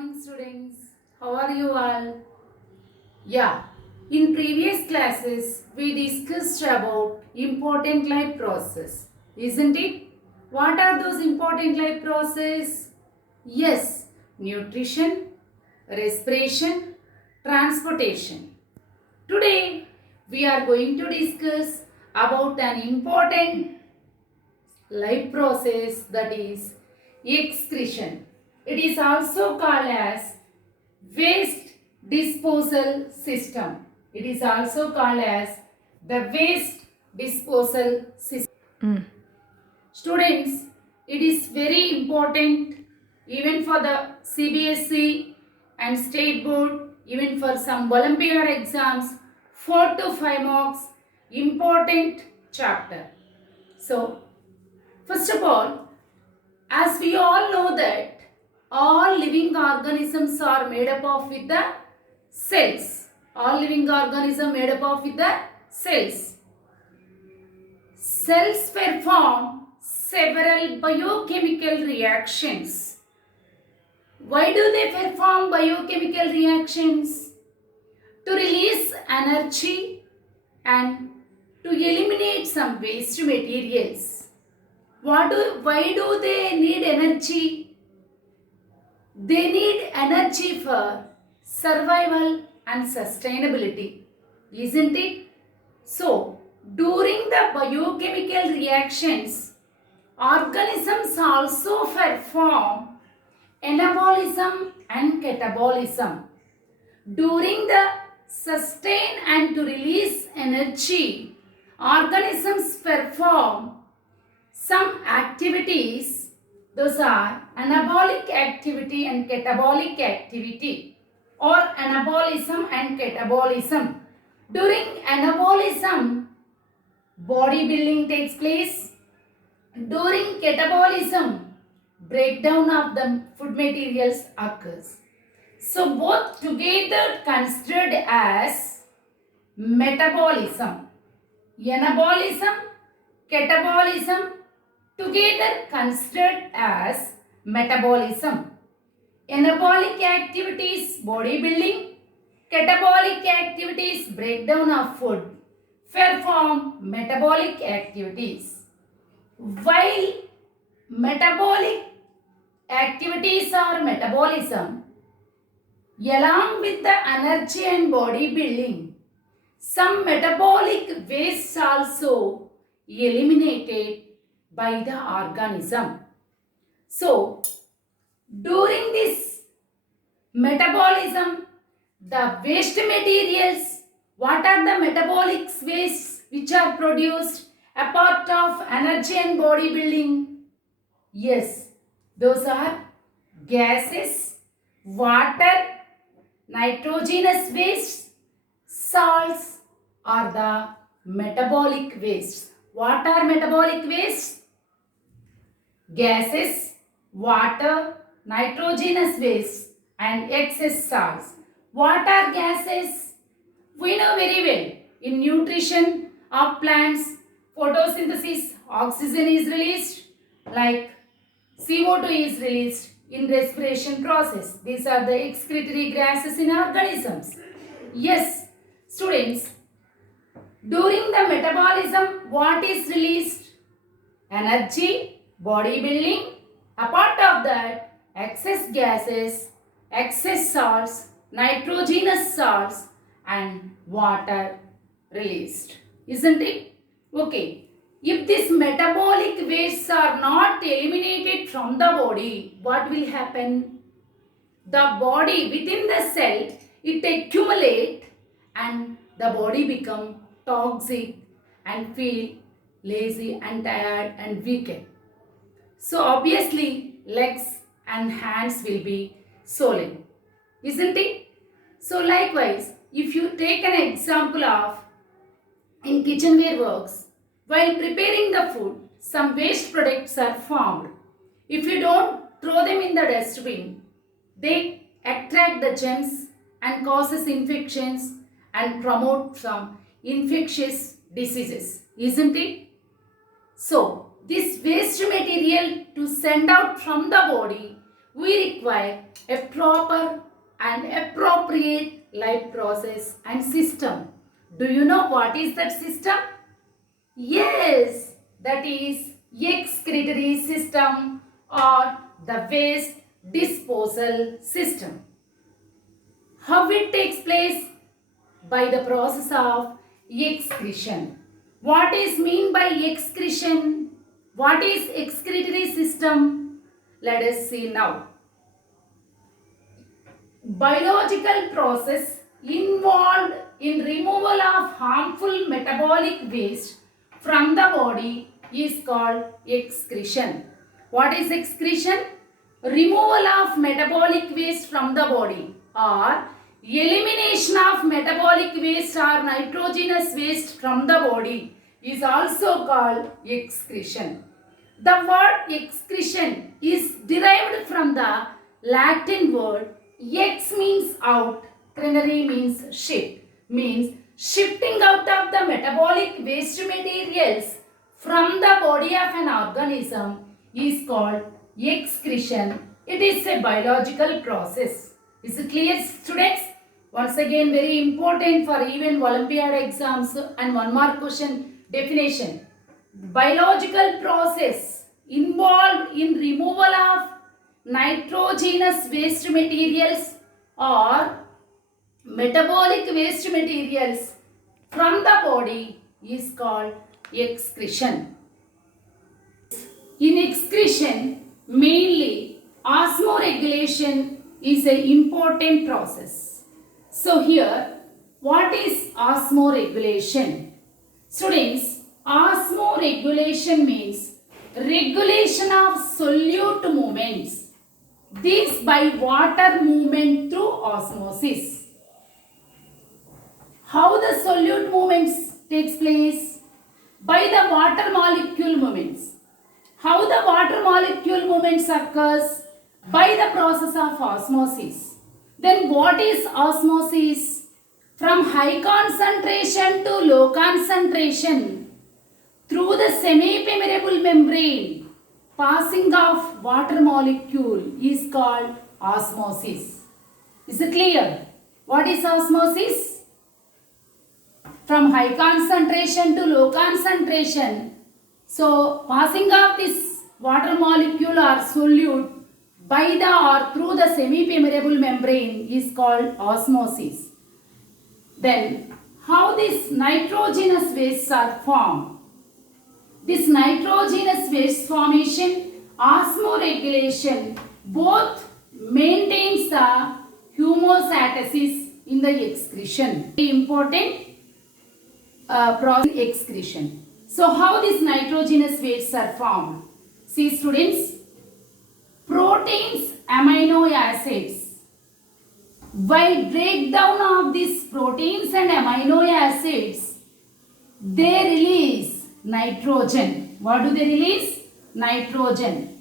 morning, students. How are you all? Yeah, in previous classes, we discussed about important life process, isn't it? What are those important life process? Yes, nutrition, respiration, transportation. Today, we are going to discuss about an important life process, that is excretion. It is also called as waste disposal system. It is also called as the waste disposal system. Students, it is very important even for the CBSE and state board, even for some Olympiad exams, 4 to 5 marks, important chapter. So, first of all, as we all know that all living organisms are made up of with the cells. All living organisms made up of with the cells. Cells perform several biochemical reactions. Why do they perform biochemical reactions? To release energy and to eliminate some waste materials. Why do they need energy? They need energy for survival and sustainability, isn't it? So, during the biochemical reactions, organisms also perform anabolism and catabolism. During the sustain and to release energy, organisms perform some activities. Those are anabolic activity and catabolic activity, or anabolism and catabolism. During anabolism, bodybuilding takes place. During catabolism, breakdown of the food materials occurs. So both together considered as metabolism. Anabolism, catabolism together considered as metabolism. Anabolic activities bodybuilding, catabolic activities breakdown of food, perform metabolic activities. While metabolic activities or metabolism, along with the energy and bodybuilding, some metabolic waste also eliminated by the organism. So, during this metabolism, the waste materials, what are the metabolic wastes which are produced apart of energy and bodybuilding? Yes, those are gases, water, nitrogenous waste, salts are the metabolic wastes. What are metabolic wastes? Gases, water, nitrogenous waste and excess salts. What are gases? We know very well. In nutrition of plants, photosynthesis, oxygen is released, like CO2 is released in respiration process. These are the excretory gases in organisms. Yes, students, during the metabolism, what is released? Energy, bodybuilding. Apart of that, excess gases, excess salts, nitrogenous salts and water released. Isn't it? Okay. If these metabolic wastes are not eliminated from the body, what will happen? The body within the cell, it accumulate and the body become toxic and feel lazy and tired and weakened. So obviously legs and hands will be swollen, isn't it? So likewise, if you take an example of in kitchenware works, while preparing the food, some waste products are formed. If you don't throw them in the dustbin, they attract the germs and causes infections and promote some infectious diseases, isn't it? So, this waste material to send out from the body, we require a proper and appropriate life process and system. Do you know what is that system? Yes, that is excretory system or the waste disposal system. How it takes place? By the process of excretion. What is mean by excretion? What is excretory system? Let us see now. Biological process involved in removal of harmful metabolic waste from the body is called excretion. What is excretion? Removal of metabolic waste from the body or elimination of metabolic waste or nitrogenous waste from the body is also called excretion. The word excretion is derived from the Latin word ex means out, crenere means shift, means shifting out of the metabolic waste materials from the body of an organism is called excretion. It is a biological process. Is it clear, students? Once again, very important for even Olympiad exams and one mark question definition. Biological process involved in removal of nitrogenous waste materials or metabolic waste materials from the body is called excretion. In excretion, mainly osmoregulation is an important process. So here, what is osmoregulation? Students, osmoregulation means regulation of solute movements. This by water movement through osmosis. How the solute movements takes place? By the water molecule movements. How the water molecule movements occurs? By the process of osmosis. Then what is osmosis? From high concentration to low concentration through the semi-permeable membrane, passing of water molecule is called osmosis. Is it clear? What is osmosis? From high concentration to low concentration. So, passing of this water molecule or solute by the or through the semi-permeable membrane is called osmosis. Then, how these nitrogenous wastes are formed? This nitrogenous waste formation, osmoregulation, both maintains the homeostasis in the excretion. Very important process excretion. So how these nitrogenous wastes are formed? See students, proteins, amino acids. While breakdown of these proteins and amino acids, they release nitrogen. What do they release? Nitrogen.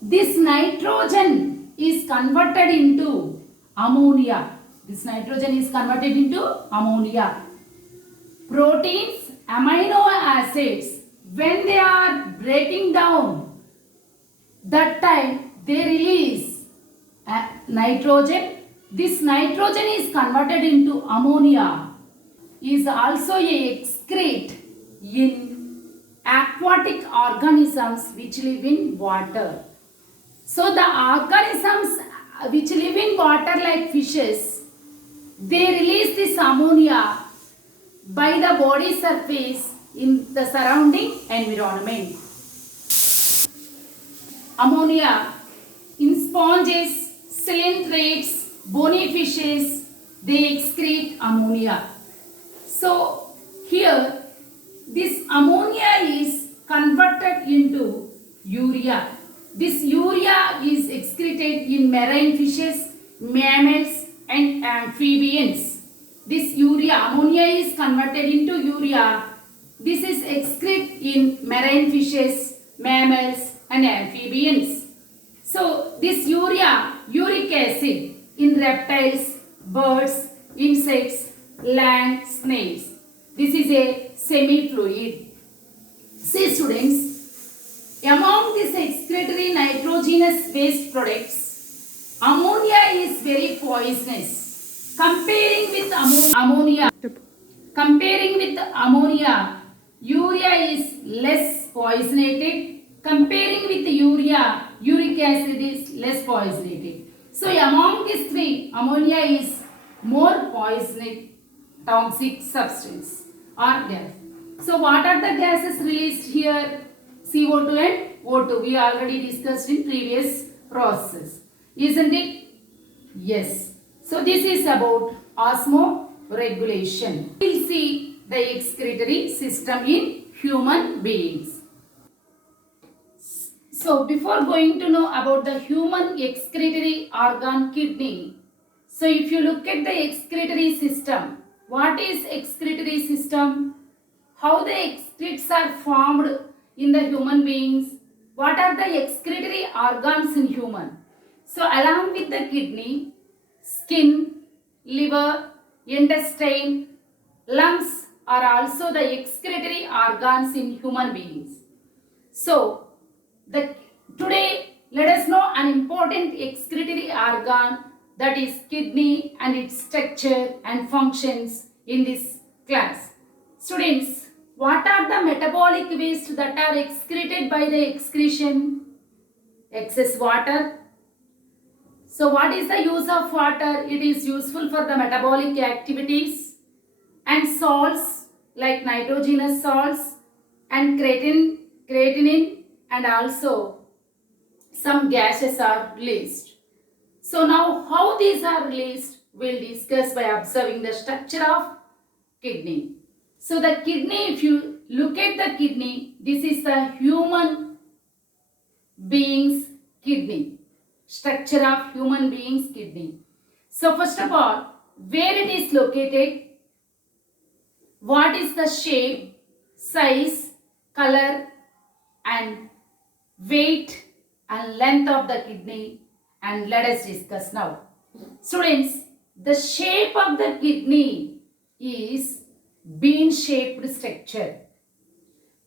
This nitrogen is converted into ammonia. This nitrogen is converted into ammonia. Proteins, amino acids, when they are breaking down, that time they release nitrogen. This nitrogen is converted into ammonia, is also a excrete in aquatic organisms which live in water. So the organisms which live in water like fishes, they release this ammonia by the body surface in the surrounding environment. Ammonia in sponges, coelacanths, bony fishes, they excrete ammonia. So here this ammonia is converted into urea. This urea is excreted in marine fishes, mammals and amphibians. This urea, ammonia is converted into urea. This is excreted in marine fishes, mammals and amphibians. So this urea, uric acid in reptiles, birds, insects, land, snails. This is a semi-fluid. See students, Among these excretory nitrogenous waste products, ammonia is very poisonous. Comparing with ammonia, urea is less poisonated. Comparing with urea, uric acid is less poisonated. So among these three, ammonia is more poisonous toxic substance or gas. So what are the gases released here? CO2 and O2. We already discussed in previous process. Isn't it? Yes. So this is about osmoregulation. We will see the excretory system in human beings. So before going to know about the human excretory organ kidney, so if you look at the excretory system, what is excretory system? How the excretes are formed in the human beings? What are the excretory organs in human? So along with the kidney, skin, liver, intestine, lungs are also the excretory organs in human beings. So today let us know an important excretory organ, that is kidney, and its structure and functions in this class. Students, what are the metabolic waste that are excreted by the excretion? Excess water. So what is the use of water? It is useful for the metabolic activities, and salts like nitrogenous salts and creatinine, and also some gases are released. So now how these are released, we'll discuss by observing the structure of kidney. So the kidney, if you look at the kidney, this is the human being's kidney. Structure of human being's kidney. So first of all, where it is located, what is the shape, size, color and weight and length of the kidney, and let us discuss now. Students, the shape of the kidney is bean-shaped structure.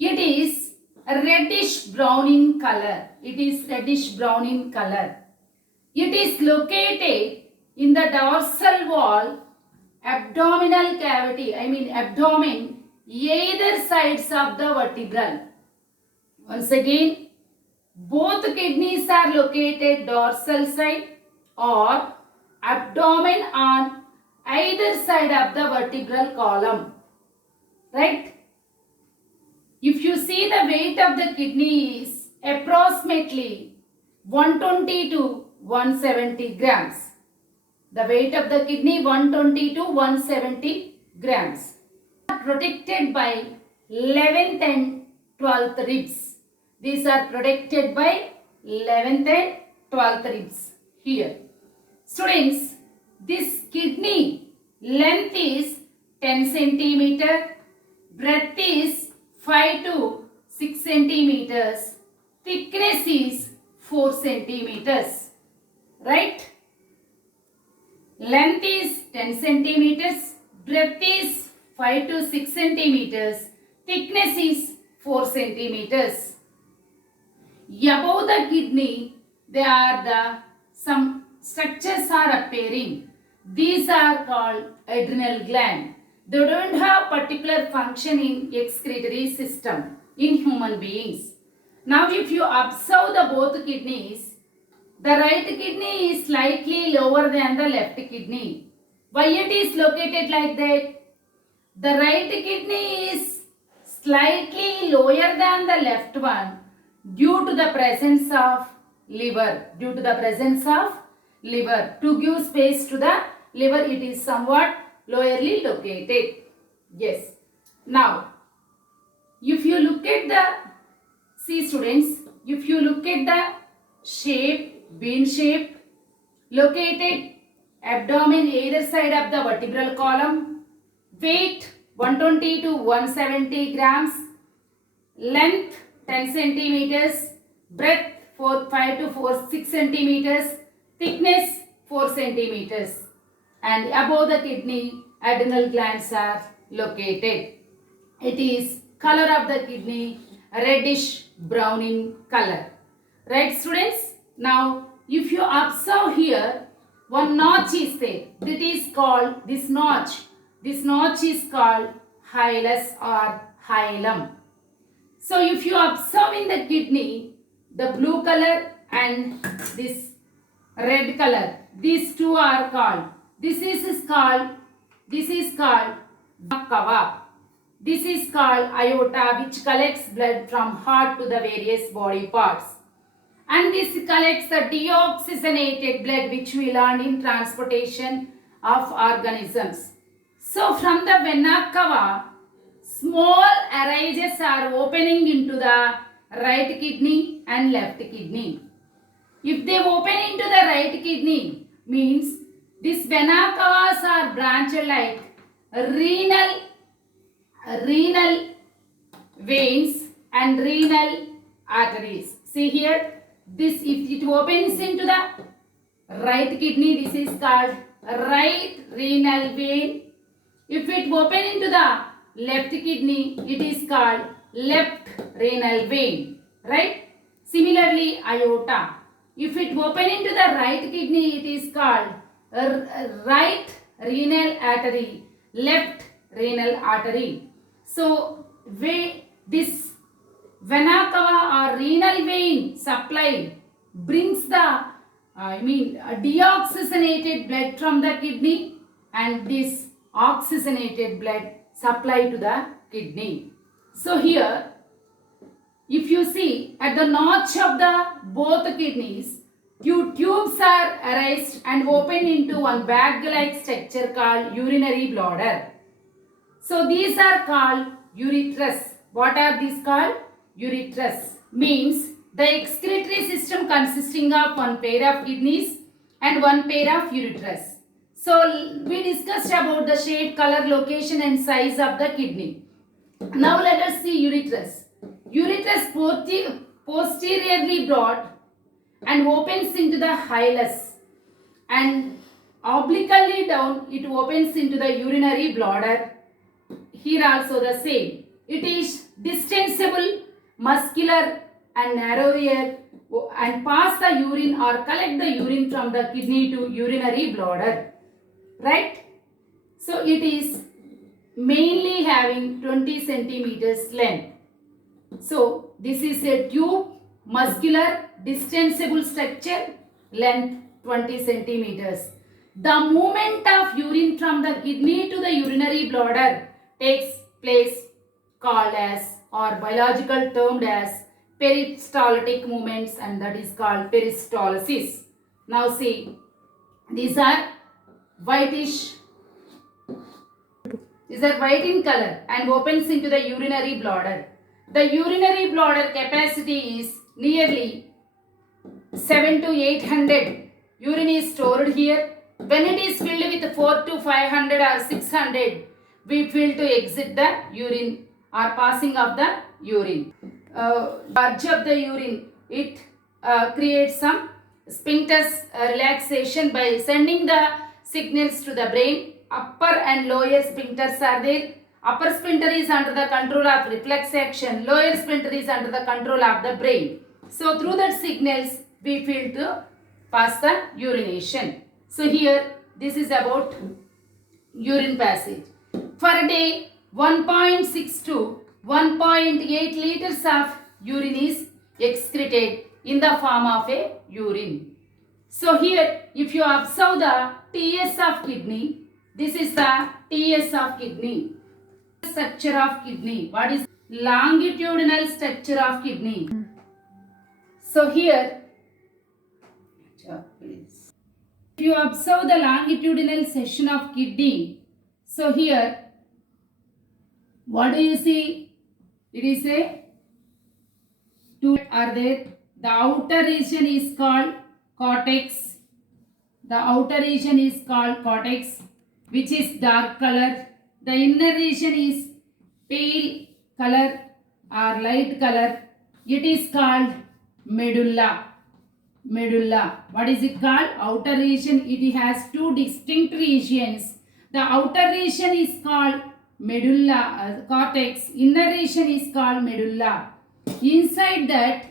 It is reddish brown in color. It is reddish brown in color. It is located in the dorsal wall, abdominal cavity, abdomen, either sides of the vertebral. Once again, both kidneys are located dorsal side or abdomen on either side of the vertebral column. Right? If you see, the weight of the kidney is approximately 120 to 170 grams. The weight of the kidney 120 to 170 grams. Protected by 11th and 12th ribs. These are protected by 11th and 12th ribs here. Students, this kidney length is 10 centimeter, breadth is 5 to 6 centimeters, thickness is 4 centimeters. Right? Length is 10 centimeters, breadth is 5 to 6 centimeters, thickness is 4 centimeters. Above the kidney, some structures are appearing. These are called adrenal gland. They don't have particular function in excretory system in human beings. Now if you observe the both kidneys, the right kidney is slightly lower than the left kidney. Why it is located like that? The right kidney is slightly lower than the left one due to the presence of liver. Due to the presence of liver. To give space to the liver, it is somewhat lowerly located. Yes. Now, if you look at see students, if you look at the shape, bean shape, located abdomen either side of the vertebral column, weight 120 to 170 grams, length 10 centimeters, breadth 5 to 6 centimeters, thickness 4 centimeters, and above the kidney adrenal glands are located. It is color of the kidney reddish brown in color. Right, students? Now, if you observe here, one notch is there. That is called this notch. This notch is called hilus or hilum. So, if you observe in the kidney, the blue color and this red color, these two are called. This is called kava. This is called aorta, which collects blood from heart to the various body parts. And this collects the deoxygenated blood, which we learned in transportation of organisms. So from the vena cava, small areas are opening into the right kidney and left kidney. If they open into the right kidney, means these vena cavas are branched like renal veins and renal arteries. See here, this if it opens into the right kidney, this is called right renal vein. If it opens into the left kidney, it is called left renal vein. Right? Similarly, aorta. If it opens into the right kidney, it is called right renal artery, left renal artery. So, this vena cava or renal vein supply brings the deoxygenated blood from the kidney, and this oxygenated blood supply to the kidney. So here, if you see at the notch of the both kidneys, two tubes are raised and opened into one bag-like structure called urinary bladder. So these are called ureterus. What are these called? Ureterus means the excretory system consisting of one pair of kidneys and one pair of ureterus. So we discussed about the shape, color, location and size of the kidney. Now let us see ureterus. Ureterus posteriorly broad and opens into the hilus, and obliquely down it opens into the urinary bladder. Here also the same. It is distensible, muscular and narrower and pass the urine or collect the urine from the kidney to urinary bladder. Right? So it is mainly having 20 centimeters length. So this is a tube, muscular, distensible structure, length 20 centimeters. The movement of urine from the kidney to the urinary bladder takes place called as, or biological termed as, peristaltic movements, and that is called peristalsis. Now see, these are whitish. These are white in color and opens into the urinary bladder. The urinary bladder capacity is nearly 7 to 800. Urine is stored here. When it is filled with 4 to 500 or 600, we feel to exit the urine or passing of the urine. Purge of the urine, it creates some sphincter relaxation by sending the signals to the brain. Upper and lower sphincters are there. Upper sphincter is under the control of reflex action. Lower sphincter is under the control of the brain. So through that signals, we feel to pass the urination. So here, this is about urine passage. For a day, 1.6 to 1.8 liters of urine is excreted in the form of a urine. So here, if you observe the TS of kidney, this is the TS of kidney. Structure of kidney. What is longitudinal structure of kidney? So here, if you observe the longitudinal section of kidney, so here, what do you see? It is a two are there. The outer region is called cortex. The outer region is called cortex, which is dark color. The inner region is pale color or light color. It is called medulla. Medulla. What is it called? Outer region. It has two distinct regions. The outer region is called medulla cortex. Inner region is called medulla. Inside that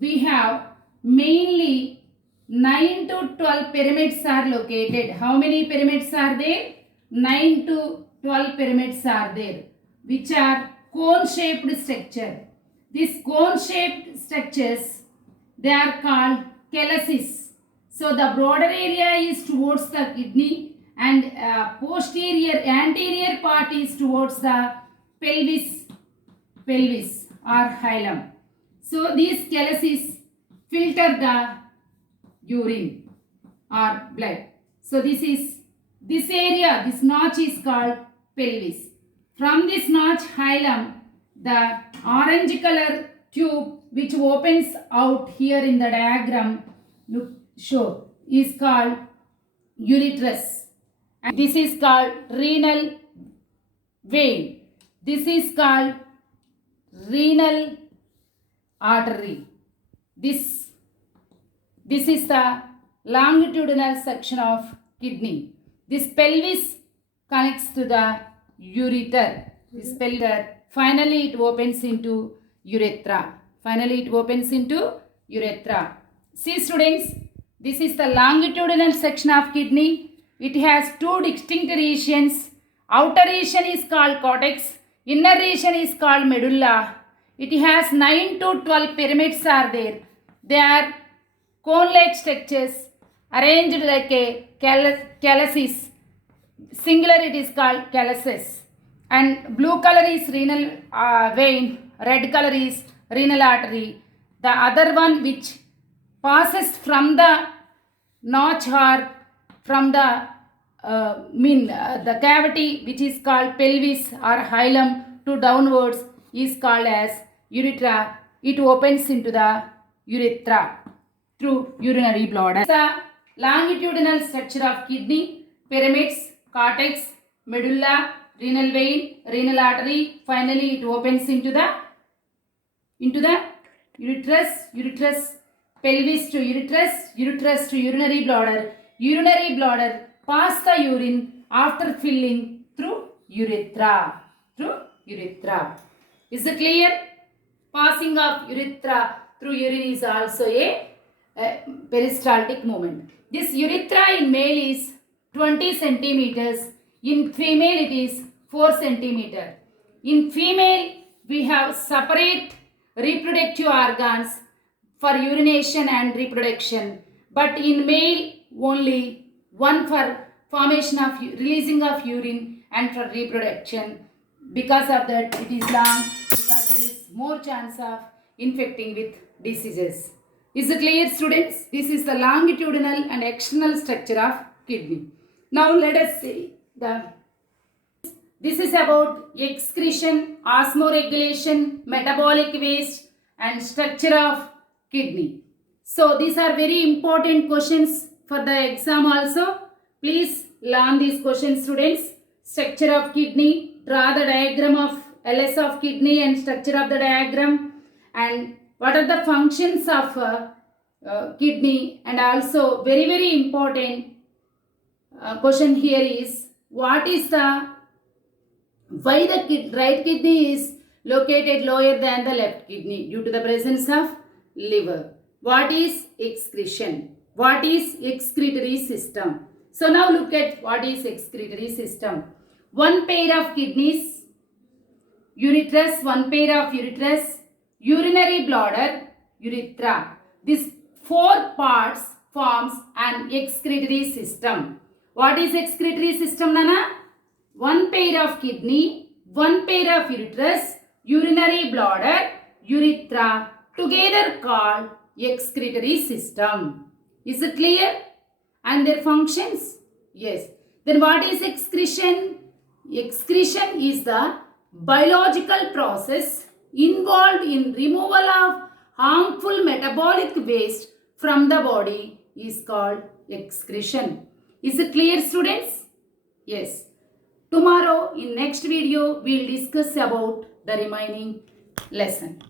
we have mainly 9 to 12 pyramids are located. How many pyramids are there? 9 to 12 pyramids are there, which are cone-shaped structure. These cone-shaped structures, they are called calyces. So the broader area is towards the kidney and anterior part is towards the pelvis or hilum. So these calyces filter the urine or blood. So this area, this notch is called pelvis. From this notch hilum, the orange color tube which opens out here in the diagram is called ureterus. And this is called renal vein. This is called renal artery. This is the longitudinal section of kidney. This pelvis connects to the ureter. This pelvis, finally it opens into urethra. See students, this is the longitudinal section of kidney. It has two distinct regions. Outer region is called cortex. Inner region is called medulla. It has 9 to 12 pyramids are there. They are cone-like structures arranged like a calyces. Singular it is called calyces. And blue color is renal vein. Red color is renal artery. The other one which passes from the notch or from the cavity which is called pelvis or hilum to downwards is called as urethra. It opens into the urethra through urinary bladder. The longitudinal structure of kidney, pyramids, cortex, medulla, renal vein, renal artery. Finally, it opens into the ureterus, pelvis to ureterus to urinary bladder, pass the urine after filling through urethra. Is it clear? Passing of urethra through urine is also a peristaltic movement. This urethra in male is 20 centimeters. In female it is 4 centimeter. In female we have separate reproductive organs for urination and reproduction. But in male only one for formation of releasing of urine and for reproduction. Because of that it is long, because there is more chance of infecting with diseases. Is it clear students? This is the longitudinal and external structure of kidney. Now let us see this is about excretion, osmoregulation, metabolic waste and structure of kidney. So these are very important questions for the exam also. Please learn these questions students. Structure of kidney, draw the diagram of LS of kidney and structure of the diagram, and what are the functions of kidney, and also very important question here is why the right kidney is located lower than the left kidney due to the presence of liver. What is excretion? What is excretory system? So now look at what is excretory system. One pair of kidneys, ureterus, one pair of ureterus, urinary bladder, urethra. These four parts forms an excretory system. What is excretory system, Nana? One pair of kidney, one pair of ureterus, urinary bladder, urethra, together called excretory system. Is it clear? And their functions? Yes. Then what is excretion? Excretion is the biological process involved in removal of harmful metabolic waste from the body is called excretion. Is it clear students? Yes. Tomorrow in next video we will discuss about the remaining lesson.